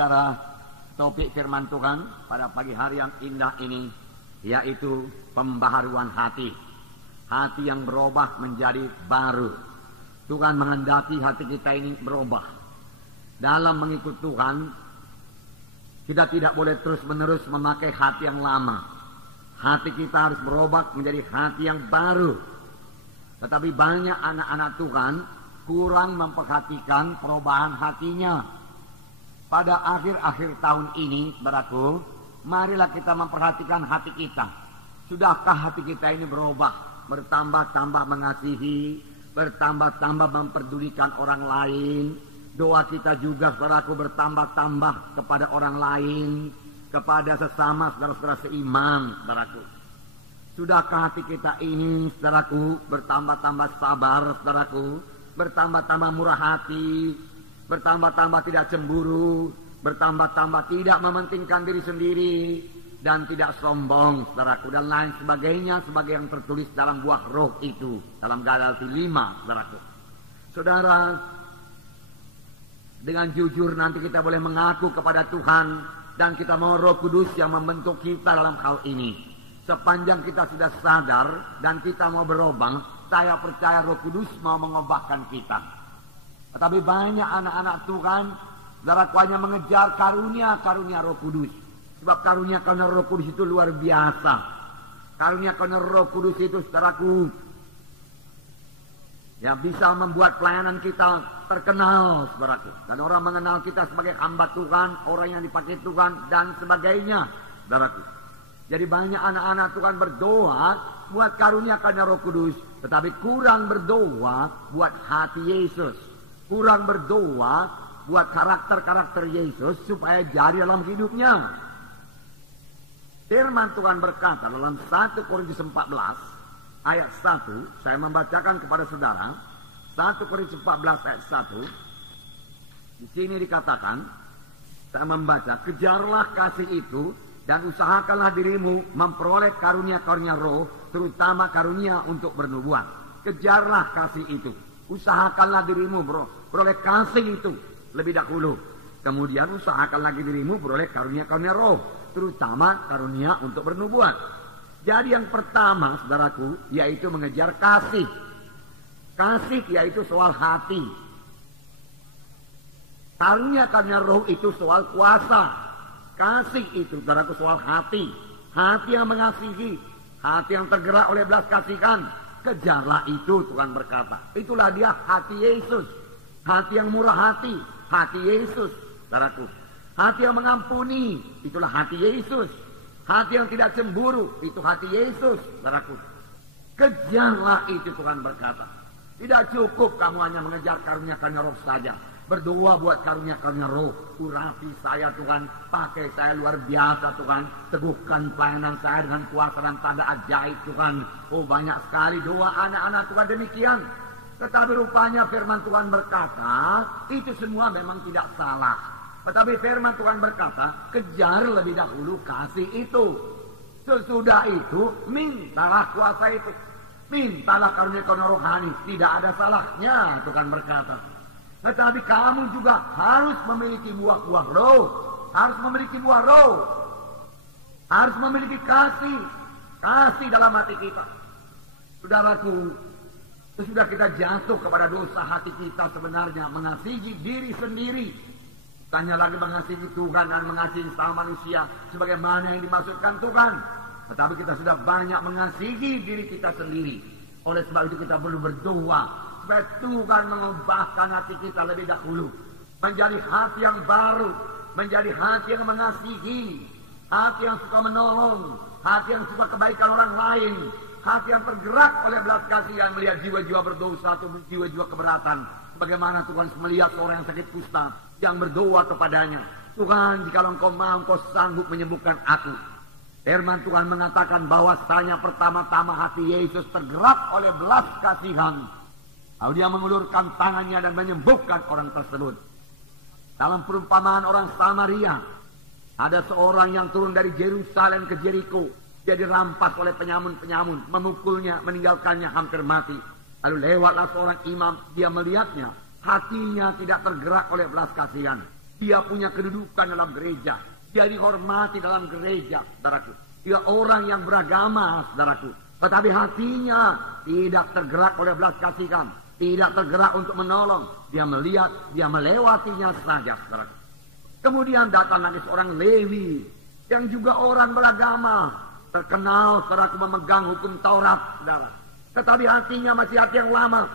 Saudara, topik firman Tuhan pada pagi hari yang indah ini yaitu pembaharuan hati. Hati yang berubah menjadi baru. Tuhan menghendaki hati kita ini berubah. Dalam mengikut Tuhan, kita tidak boleh terus-menerus memakai hati yang lama. Hati kita harus berubah menjadi hati yang baru. Tetapi banyak anak-anak Tuhan kurang memperhatikan perubahan hatinya. Pada akhir-akhir tahun ini, saudaraku, marilah kita memperhatikan hati kita. Sudahkah hati kita ini berubah? Bertambah-tambah mengasihi, bertambah-tambah memperdulikan orang lain. Doa kita juga, saudaraku, bertambah-tambah kepada orang lain, kepada sesama saudara-saudara seiman, saudaraku. Sudahkah hati kita ini, saudaraku, bertambah-tambah sabar, saudaraku, bertambah-tambah murah hati, bertambah-tambah tidak cemburu, bertambah-tambah tidak mementingkan diri sendiri, dan tidak sombong, saudaraku, dan lain sebagainya, sebagai yang tertulis dalam buah roh itu, dalam Galatia 5, saudaraku. Saudara, dengan jujur nanti kita boleh mengaku kepada Tuhan, dan kita mau Roh Kudus yang membentuk kita dalam hal ini. Sepanjang kita sudah sadar, dan kita mau berubah, saya percaya Roh Kudus mau mengubahkan kita. Tetapi banyak anak-anak Tuhan, saudaraku, hanya mengejar karunia-karunia Roh Kudus. Sebab karunia-karunia Roh Kudus itu luar biasa. Karunia-karunia Roh Kudus itu, saudaraku, yang bisa membuat pelayanan kita terkenal, saudaraku. Dan orang mengenal kita sebagai hamba Tuhan, orang yang dipakai Tuhan, dan sebagainya, saudaraku. Jadi banyak anak-anak Tuhan berdoa buat karunia-karunia Roh Kudus, tetapi kurang berdoa buat hati Yesus. Kurang berdoa buat karakter-karakter Yesus supaya jadi dalam hidupnya. Firman Tuhan berkata dalam 1 Korintus 14 ayat 1, saya membacakan kepada saudara. 1 Korintus 14 ayat 1. Di sini dikatakan, saya membaca, kejarlah kasih itu dan usahakanlah dirimu memperoleh karunia-karunia roh, terutama karunia untuk bernubuat. Kejarlah kasih itu. Usahakanlah dirimu beroleh kasih itu lebih dahulu. Kemudian usahakan lagi dirimu beroleh karunia-karunia roh, terutama karunia untuk bernubuat. Jadi yang pertama, saudaraku, yaitu mengejar kasih. Kasih yaitu soal hati. Karunia-karunia roh itu soal kuasa. Kasih itu, saudaraku, soal hati. Hati yang mengasihi, hati yang tergerak oleh belas kasihan. Kejarlah itu, Tuhan berkata. Itulah dia hati Yesus. Hati yang murah hati Yesus, saudaraku. Hati yang mengampuni, itulah hati Yesus. Hati yang tidak cemburu, itu hati Yesus, saudaraku. Kejarlah itu, Tuhan berkata. Tidak cukup kamu hanya mengejar karunia-karunia roh saja. Berdoa buat karunia-karunia roh. Urapi saya, Tuhan. Pakai saya luar biasa, Tuhan. Teguhkan pelayanan saya dengan kuasa dan tanda ajaib, Tuhan. Oh, banyak sekali doa anak-anak Tuhan demikian. Tetapi rupanya firman Tuhan berkata, itu semua memang tidak salah. Tetapi firman Tuhan berkata, kejar lebih dahulu kasih itu. Sesudah itu, mintalah kuasa itu. Mintalah karunia-karunia rohani. Tidak ada salahnya, Tuhan berkata. Tetapi kamu juga harus memiliki buah-buah roh. Harus memiliki buah roh. Harus memiliki kasih. Kasih dalam hati kita. Saudaraku, sesudah kita jatuh kepada dosa, hati kita sebenarnya mengasihi diri sendiri. Tanya lagi mengasihi Tuhan dan mengasihi sama manusia sebagaimana yang dimaksudkan Tuhan. Tetapi kita sudah banyak mengasihi diri kita sendiri. Oleh sebab itu kita perlu berdoa supaya Tuhan mengubahkan hati kita lebih dahulu. Menjadi hati yang baru. Menjadi hati yang mengasihi. Hati yang suka menolong. Hati yang suka kebaikan orang lain. Hati yang tergerak oleh belas kasihan melihat jiwa-jiwa berdosa atau jiwa-jiwa keberatan. Bagaimana Tuhan melihat seorang yang sakit kusta, yang berdoa kepadanya, Tuhan, jikalau Engkau mau, Engkau sanggup menyembuhkan aku. Firman Tuhan mengatakan bahwasanya pertama-tama hati Yesus tergerak oleh belas kasihan. Lalu dia mengulurkan tangannya dan menyembuhkan orang tersebut. Dalam perumpamaan orang Samaria, ada seorang yang turun dari Yerusalem ke Jericho. Dia dirampas oleh penyamun-penyamun, memukulnya, meninggalkannya hampir mati. Lalu lewatlah seorang imam, dia melihatnya, hatinya tidak tergerak oleh belas kasihan. Dia punya kedudukan dalam gereja. Dia dihormati dalam gereja, saudaraku. Dia orang yang beragama, saudaraku. Tetapi hatinya tidak tergerak oleh belas kasihan. Tidak tergerak untuk menolong. Dia melihat, dia melewatinya saja, saudaraku. Kemudian datang lagi seorang Lewi. Yang juga orang beragama. Terkenal, saudaraku, memegang hukum Taurat, saudara. Tetapi hatinya masih hati yang lama.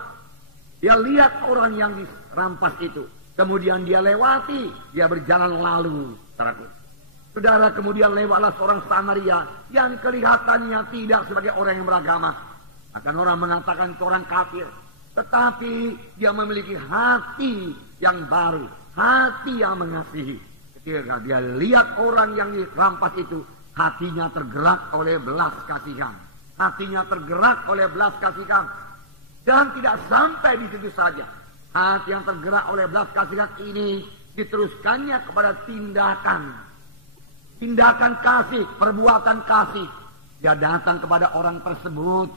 Dia lihat orang yang dirampas itu. Kemudian dia lewati. Dia berjalan lalu, saudaraku. Saudara, kemudian lewatlah seorang Samaria yang kelihatannya tidak sebagai orang yang beragama. Akan orang mengatakan itu orang kafir. Tetapi dia memiliki hati yang baru. Hati yang mengasihi. Ketika dia lihat orang yang dirampas itu, hatinya tergerak oleh belas kasihan. Hatinya tergerak oleh belas kasihan. Dan tidak sampai di situ saja. Hati yang tergerak oleh belas kasihan ini diteruskannya kepada tindakan. Tindakan kasih, perbuatan kasih. Dia datang kepada orang tersebut.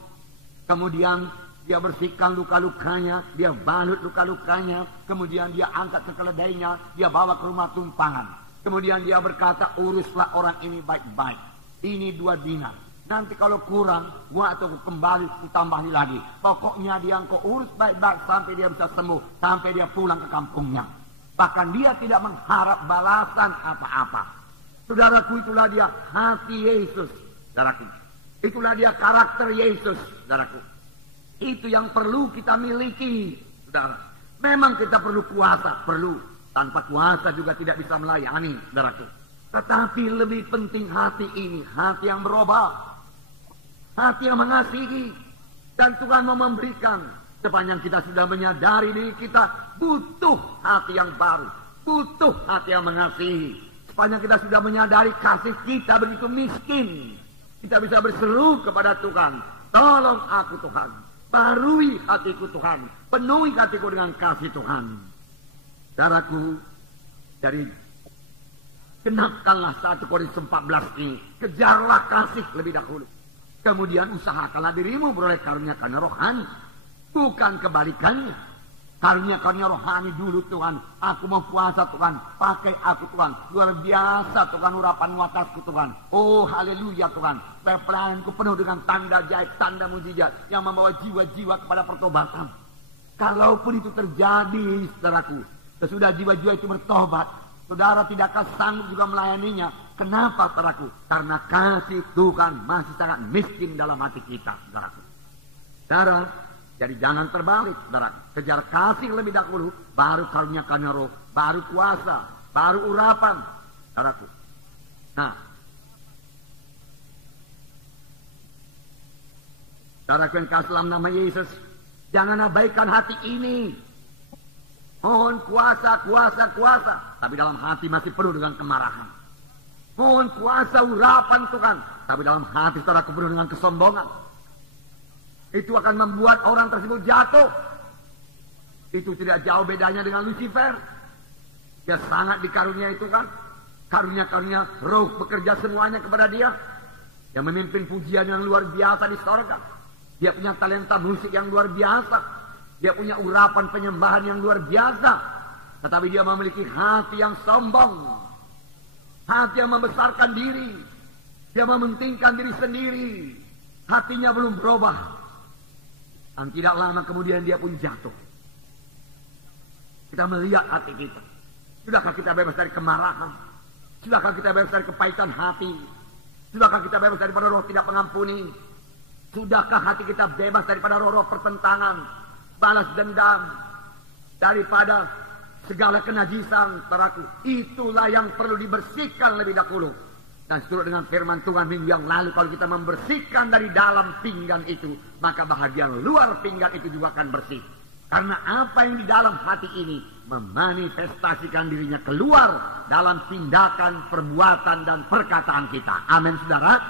Kemudian dia bersihkan luka-lukanya. Dia balut luka-lukanya. Kemudian dia angkat ke keledainya. Dia bawa ke rumah tumpangan. Kemudian dia berkata, uruslah orang ini baik-baik. Ini 2 dinar. Nanti kalau kurang, gua atau kembali kutambahi lagi. Pokoknya dia engkau urus baik-baik sampai dia bisa sembuh. Sampai dia pulang ke kampungnya. Bahkan dia tidak mengharap balasan apa-apa. Saudaraku, itulah dia hati Yesus, saudaraku. Itulah dia karakter Yesus, saudaraku. Itu yang perlu kita miliki, saudara. Memang kita perlu kuasa, perlu. Tanpa kuasa juga tidak bisa melayani, saudaraku. Tetapi lebih penting hati ini, hati yang berubah. Hati yang mengasihi. Dan Tuhan mau memberikan. Sepanjang kita sudah menyadari diri kita butuh hati yang baru. Butuh hati yang mengasihi. Sepanjang kita sudah menyadari kasih kita begitu miskin. Kita bisa berseru kepada Tuhan. Tolong aku Tuhan. Barui hatiku Tuhan. Penuhi hatiku dengan kasih Tuhan. Saudaraku, dari genapkanlah 1 Korintus 14 ini. Kejarlah kasih lebih dahulu. Kemudian usahakanlah dirimu beroleh karunia-karunia rohani. Bukan kebalikannya. Karunia-karunia rohani dulu Tuhan. Aku mau puasa Tuhan. Pakai aku Tuhan. Luar biasa Tuhan urapanmu atasku Tuhan. Oh haleluya Tuhan. Pelayananku penuh dengan tanda jaib, tanda mujizat. Yang membawa jiwa-jiwa kepada pertobatan. Kalaupun itu terjadi saudaraku. Sesudah jiwa-jiwa itu bertobat. Saudara tidak akan sanggup juga melayaninya. Kenapa saudaraku? Karena kasih Tuhan masih sangat miskin dalam hati kita saudaraku. Saudara. Jadi jangan terbalik, saudara. Kejar kasih lebih dahulu, baru karunia-karunia roh, baru kuasa, baru urapan, saudaraku. Nah, saudaraku yang kasih dalam nama Yesus, jangan abaikan hati ini. Mohon kuasa, kuasa, kuasa, tapi dalam hati masih penuh dengan kemarahan. Mohon kuasa urapan Tuhan, tapi dalam hati saudaraku penuh dengan kesombongan. Itu akan membuat orang tersebut jatuh. Itu tidak jauh bedanya dengan Lucifer. Dia sangat dikarunia itu kan. Karunia-karunia roh bekerja semuanya kepada dia. Dia memimpin pujian yang luar biasa di sorga. Dia punya talenta musik yang luar biasa. Dia punya urapan penyembahan yang luar biasa. Tetapi dia memiliki hati yang sombong. Hati yang membesarkan diri. Dia mementingkan diri sendiri. Hatinya belum berubah. Dan tidak lama kemudian dia pun jatuh. Kita melihat hati kita. Sudahkah kita bebas dari kemarahan? Sudahkah kita bebas dari kepahitan hati? Sudahkah kita bebas daripada roh tidak mengampuni? Sudahkah hati kita bebas daripada roh-roh pertentangan, balas dendam, daripada segala kenajisan, saudaraku? Itulah yang perlu dibersihkan lebih dahulu. Dan seturut dengan firman Tuhan minggu yang lalu, kalau kita membersihkan dari dalam pinggan itu, maka bahagian luar pinggan itu juga akan bersih. Karena apa yang di dalam hati ini memanifestasikan dirinya keluar dalam tindakan, perbuatan, dan perkataan kita. Amin, saudara.